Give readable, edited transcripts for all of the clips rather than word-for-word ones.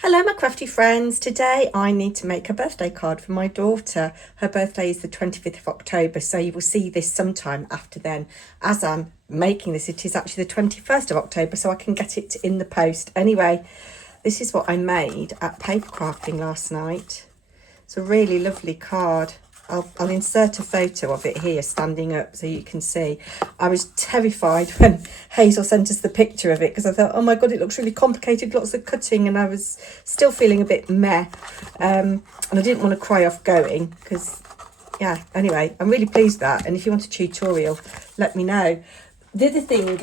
Hello my crafty friends, today I need to make a birthday card for my daughter. Her birthday is the 25th of October, so you will see this sometime after then. As I'm making this, it is actually the 21st of October, so I can get it in the post. Anyway, this is what I made at paper crafting last night. It's a really lovely card. I'll insert a photo of it here standing up so you can see. I was terrified when Hazel sent us the picture of it because I thought, oh my God, it looks really complicated, lots of cutting, and I was still feeling a bit meh. And I didn't want to cry off going because, yeah, anyway, I'm really pleased with that. And if you want a tutorial, let me know. The other thing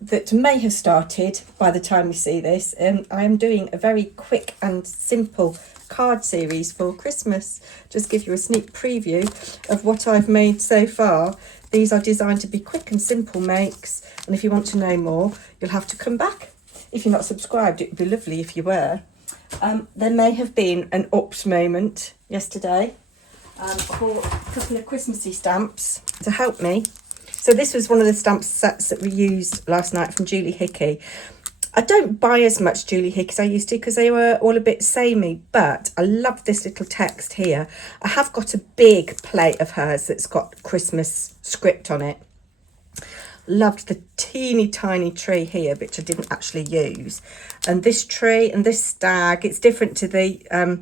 that may have started by the time you see this, I am doing a very quick and simple card series for Christmas. Just give you a sneak preview of what I've made so far. These are designed to be quick and simple makes, and if you want to know more, you'll have to come back. If you're not subscribed, it would be lovely if you were. There may have been an ups moment yesterday. For a couple of Christmassy stamps to help me. So this was one of the stamp sets that we used last night from Julie Hickey. I don't buy as much Julie Hickey as I used to because they were all a bit samey, but I love this little text here. I have got a big plate of hers that's got Christmas script on it. Loved the teeny tiny tree here, which I didn't actually use. And this tree and this stag, it's different to the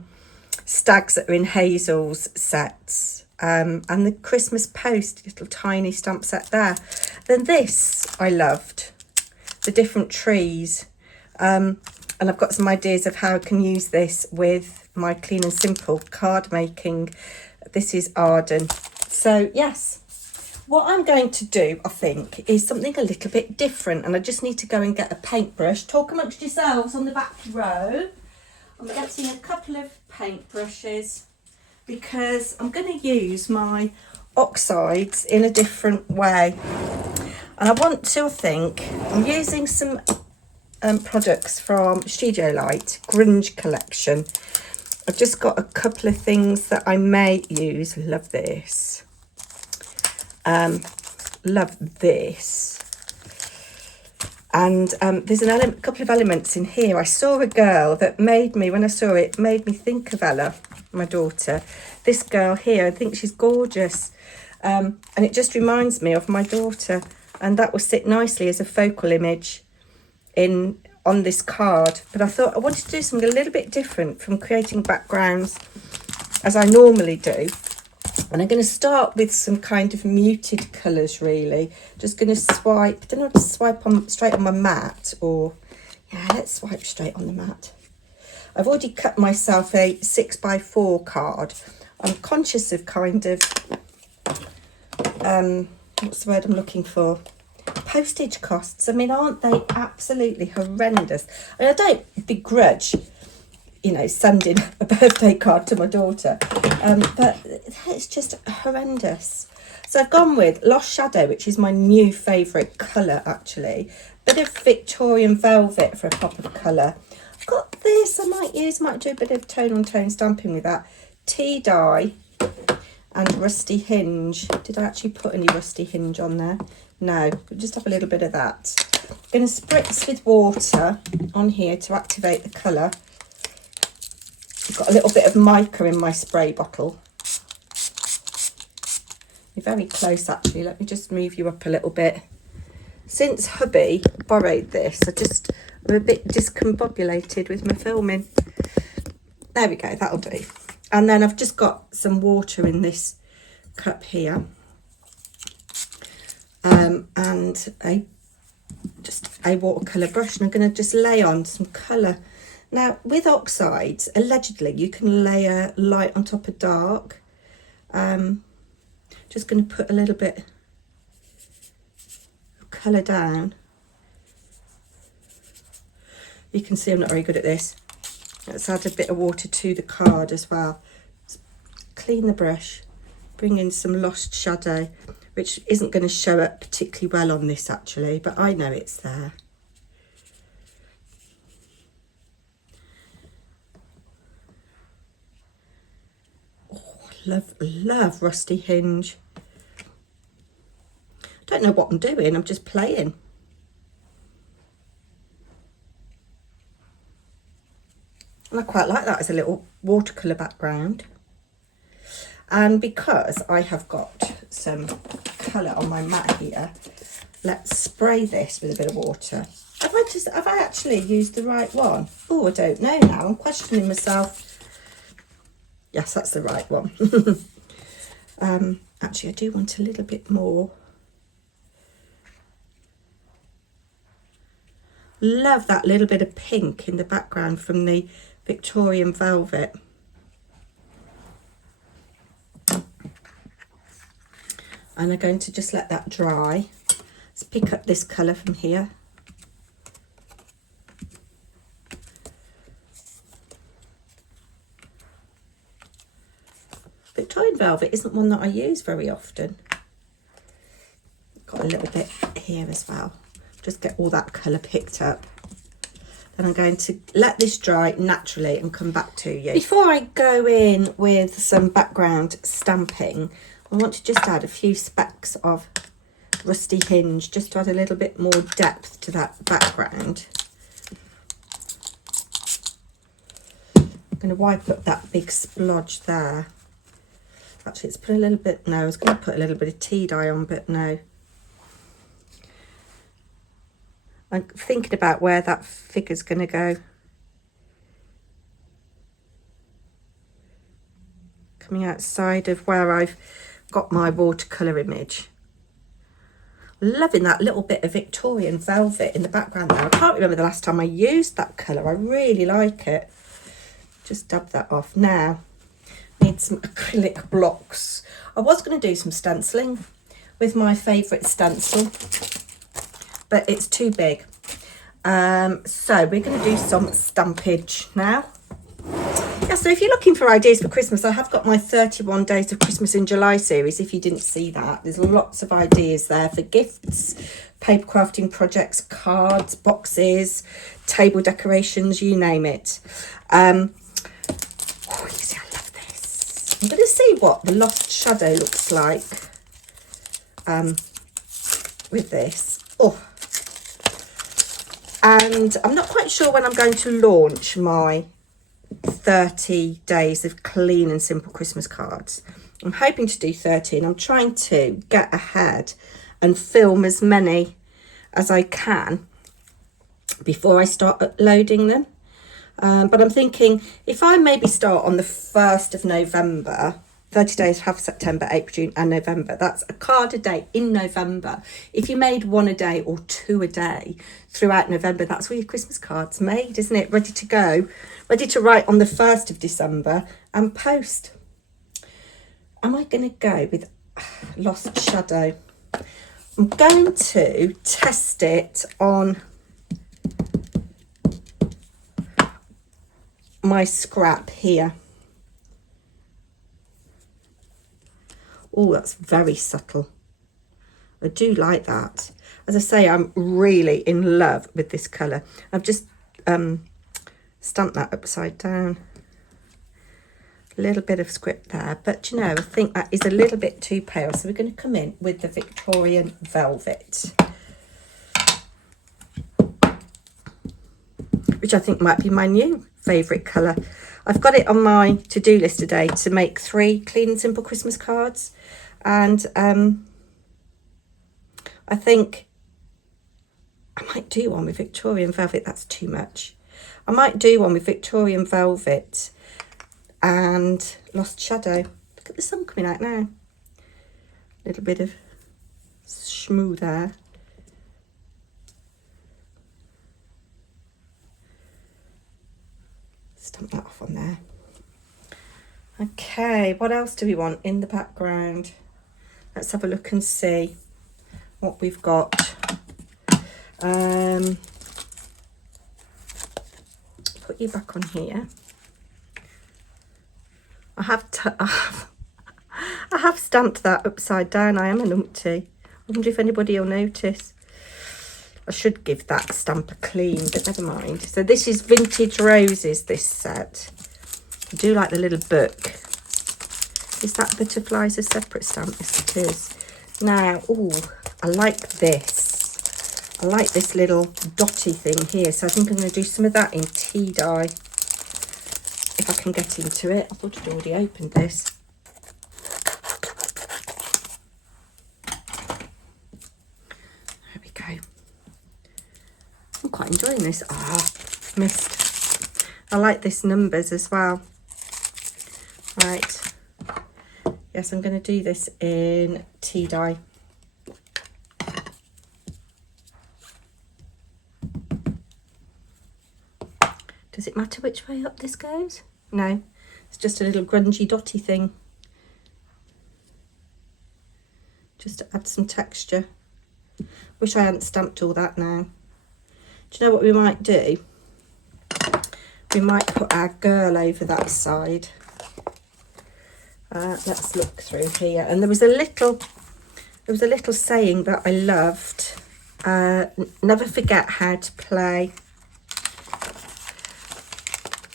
stags that are in Hazel's sets. And the Christmas post, little tiny stamp set there. Then this I loved. The different trees, and I've got some ideas of how I can use this with my clean and simple card making. This is Arden. So yes, what I'm going to do, I think, is something a little bit different, and I just need to go and get a paintbrush. Talk amongst yourselves on the back row. I'm getting a couple of paintbrushes because I'm going to use my oxides in a different way. And I want to, I think, I'm using some products from Studio Light, Grunge collection. I've just got a couple of things that I may use. Love this. Love this. And there's a couple of elements in here. I saw a girl that made me, when I saw it, made me think of Ella, my daughter. This girl here, I think she's gorgeous. And it just reminds me of my daughter. And that will sit nicely as a focal image on this card. But I thought I wanted to do something a little bit different from creating backgrounds as I normally do. And I'm going to start with some kind of muted colours, really. Just going to swipe, I don't know how to swipe on straight on my mat, or yeah, let's swipe straight on the mat. I've already cut myself a 6x4 card. I'm conscious of kind of what's the word I'm looking for? Postage costs. I mean, aren't they absolutely horrendous? I mean, I don't begrudge, you know, sending a birthday card to my daughter, but it's just horrendous. So I've gone with Lost Shadow, which is my new favourite colour, actually. Bit of Victorian Velvet for a pop of colour. I've got this I might do a bit of tone-on-tone stamping with that. Dye and Rusty Hinge. Did I actually put any Rusty Hinge on there? No, we'll just have a little bit of that. I'm going to spritz with water on here to activate the colour. I've got a little bit of mica in my spray bottle. You're very close, actually. Let me just move you up a little bit. Since hubby borrowed this, I'm a bit discombobulated with my filming. There we go, that'll do. And then I've just got some water in this cup here. And just a watercolour brush. And I'm going to just lay on some colour. Now, with oxides, allegedly, you can layer light on top of dark. Just going to put a little bit of colour down. You can see I'm not very good at this. Let's add a bit of water to the card as well. Clean the brush, bring in some Lost Shadow, which isn't going to show up particularly well on this actually, but I know it's there. Oh, love Rusty Hinge. Don't know what I'm doing, I'm just playing. And I quite like that as a little watercolour background. And because I have got some colour on my mat here, let's spray this with a bit of water. Have I actually used the right one? Oh, I don't know now. I'm questioning myself. Yes, that's the right one. Actually, I do want a little bit more. Love that little bit of pink in the background from the Victorian Velvet. And I'm going to just let that dry. Let's pick up this colour from here. Victorian Velvet isn't one that I use very often. Got a little bit here as well. Just get all that colour picked up. Then I'm going to let this dry naturally and come back to you. Before I go in with some background stamping, I want to just add a few specks of Rusty Hinge, just to add a little bit more depth to that background. I'm going to wipe up that big splodge there. Actually, let's put a little bit, no, I was going to put a little bit of tea dye on, but no. I'm thinking about where that figure's going to go. Coming outside of where I've got my watercolour image. Loving that little bit of Victorian Velvet in the background there. I can't remember the last time I used that colour. I really like it. Just dab that off. Now, need some acrylic blocks. I was going to do some stenciling with my favourite stencil, but it's too big. So we're going to do some stampage now. Yeah, so if you're looking for ideas for Christmas, I have got my 31 Days of Christmas in July series. If you didn't see that, there's lots of ideas there for gifts, paper crafting projects, cards, boxes, table decorations, you name it. Oh, you see, I love this. I'm going to see what the Lost Shadow looks like with this. Oh, and I'm not quite sure when I'm going to launch my 30 days of clean and simple Christmas cards. I'm hoping to do 30, and I'm trying to get ahead and film as many as I can before I start uploading them. But I'm thinking if I maybe start on the 1st of November, 30 days have September, April, June and November. That's a card a day in November. If you made one a day or two a day throughout November, that's all your Christmas cards made, isn't it? Ready to go, ready to write on the 1st of December and post. Am I going to go with Lost Shadow? I'm going to test it on my scrap here. Oh, that's very subtle. I do like that. As I say, I'm really in love with this colour. I've just stamped that upside down. A little bit of script there, but you know, I think that is a little bit too pale. So we're going to come in with the Victorian Velvet, which I think might be my new favourite colour. I've got it on my to-do list today to make 3 clean and simple Christmas cards. And I think I might do one with Victorian Velvet. That's too much. I might do one with Victorian Velvet and Lost Shadow. Look at the sun coming out now. A little bit of schmoo there. Stamp that off on there. Okay, what else do we want in the background? Let's have a look and see what we've got. Put you back on here. I have stamped that upside down. I am a numpty. I wonder if anybody will notice. I should give that stamp a clean, but never mind. So this is Vintage Roses, this set. I do like the little book. Is that Butterflies a separate stamp? Yes, it is. Now, oh, I like this. I like this little dotty thing here. So I think I'm going to do some of that in tea dye. if I can get into it. I thought I'd already opened this. There we go. I'm quite enjoying this. Ah, missed. I like this numbers as well. Right. Yes, I'm going to do this in tea dye. Does it matter which way up this goes? No, it's just a little grungy dotty thing. Just to add some texture. Wish I hadn't stamped all that now. Do you know what we might do? We might put our girl over that side. Let's look through here. And there was a little saying that I loved. Never forget how to play.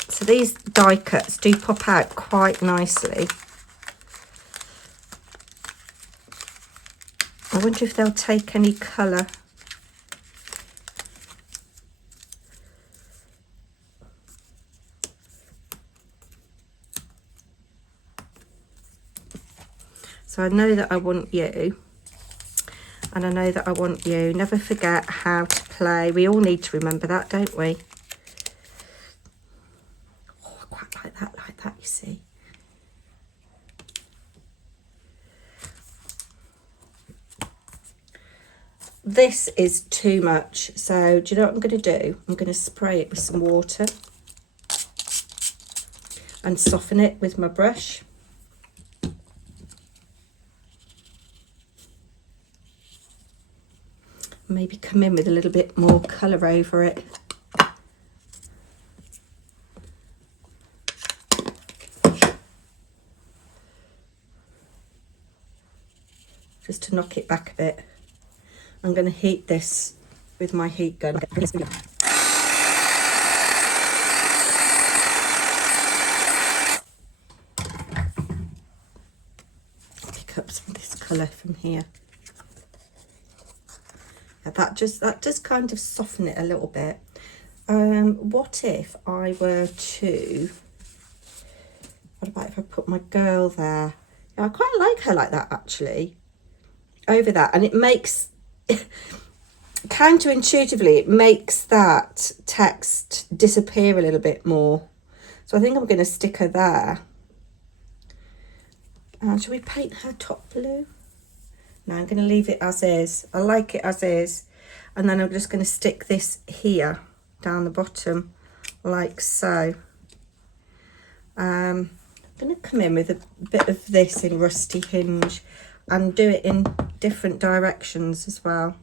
So these die cuts do pop out quite nicely. I wonder if they'll take any colour. So I know that I want you, and I know that I want you. Never forget how to play. We all need to remember that, don't we? Oh, I quite like that, you see. This is too much. So do you know what I'm going to do? I'm going to spray it with some water and soften it with my brush. Maybe come in with a little bit more colour over it. Just to knock it back a bit. I'm going to heat this with my heat gun. Pick up some of this colour from here. That just kind of soften it a little bit. What if I were to, what about if I put my girl there? Yeah, I quite like her like that actually, over that, and it makes, counterintuitively, it makes that text disappear a little bit more. So I think I'm going to stick her there. Shall we paint her top blue? No, I'm going to leave it as is. I like it as is. And then I'm just going to stick this here down the bottom like so. I'm going to come in with a bit of this in Rusty Hinge and do it in different directions as well.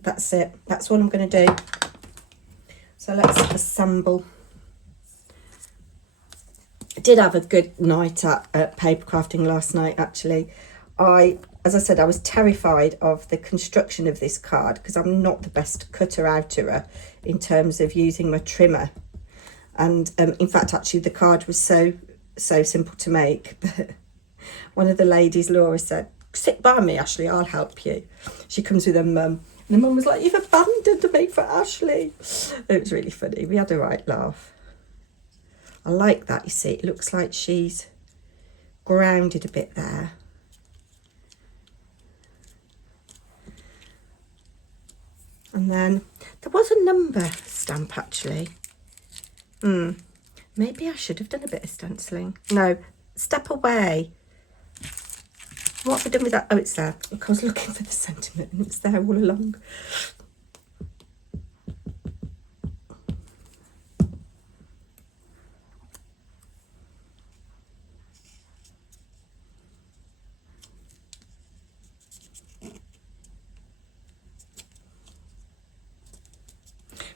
That's it. That's what I'm going to do. So let's assemble. I did have a good night at paper crafting last night, actually. As I said, I was terrified of the construction of this card because I'm not the best cutter outerer in terms of using my trimmer. And in fact, actually, the card was so simple to make. But one of the ladies, Laura, said, "Sit by me, Ashley, I'll help you." She comes with her mum. And the mum was like, "You've abandoned me for Ashley." It was really funny. We had a right laugh. I like that, you see. It looks like she's grounded a bit there. And then there was a number stamp, actually. Maybe I should have done a bit of stenciling. No, step away. What have I done with that? Oh, it's there. Look, I was looking for the sentiment and it's there all along.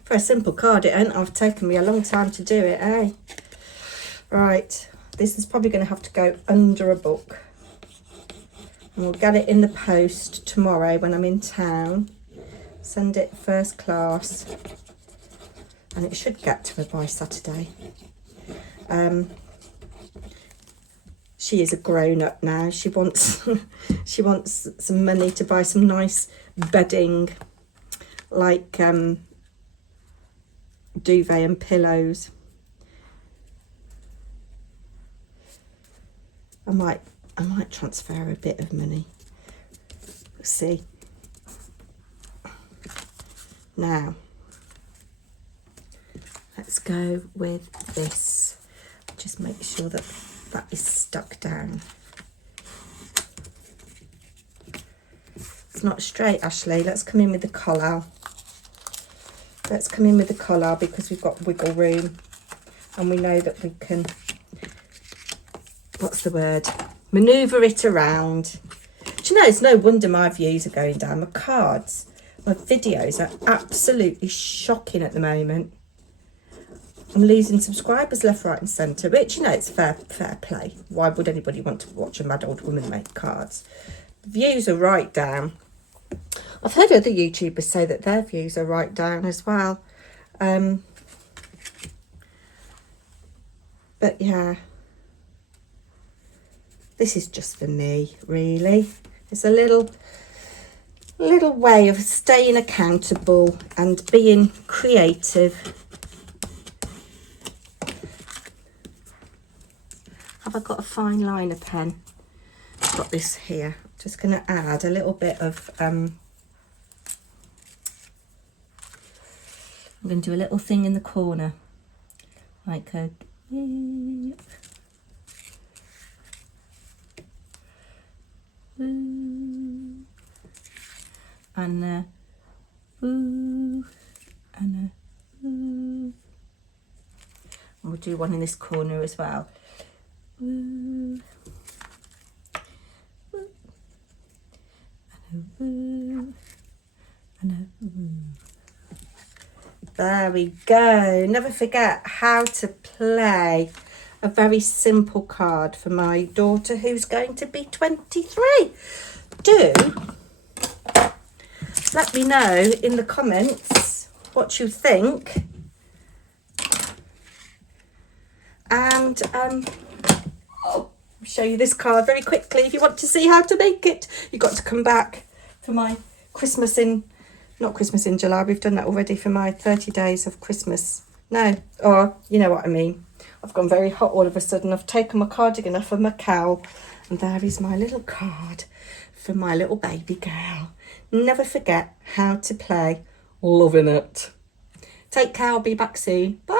For a simple card, it ain't have taken me a long time to do it, eh? Right, this is probably going to have to go under a book. And we'll get it in the post tomorrow when I'm in town. Send it first class. And it should get to her by Saturday. she is a grown-up now. She wants she wants some money to buy some nice bedding, like duvet and pillows. I might transfer a bit of money. We'll see. Now, let's go with this. Just make sure that that is stuck down. It's not straight, Ashley. Let's come in with the collar. Let's come in with the collar because we've got wiggle room and we know that we can, what's the word, manoeuvre it around. Do you know, it's no wonder my views are going down. My cards, my videos are absolutely shocking at the moment. I'm losing subscribers left, right and centre, which, you know, it's fair play. Why would anybody want to watch a mad old woman make cards? The views are right down. I've heard other YouTubers say that their views are right down as well. But yeah, this is just for me, really. It's a little way of staying accountable and being creative. Have I got a fine liner pen? I've got this here. Just going to add a little bit of, I'm going to do a little thing in the corner, like a, and a, and a, and we'll do one in this corner as well. And there we go. Never forget how to play a very simple card for my daughter who's going to be 23. Do let me know in the comments what you think, and I'll show you this card very quickly. If you want to see how to make it, you've got to come back for my Christmas in, not Christmas in July, we've done that already, for my 30 days of Christmas. No, or you know what I mean. I've gone very hot all of a sudden. I've taken my cardigan off of my cowl, and there is my little card for my little baby girl. Never forget how to play. Loving it. Take care, I'll be back soon. Bye.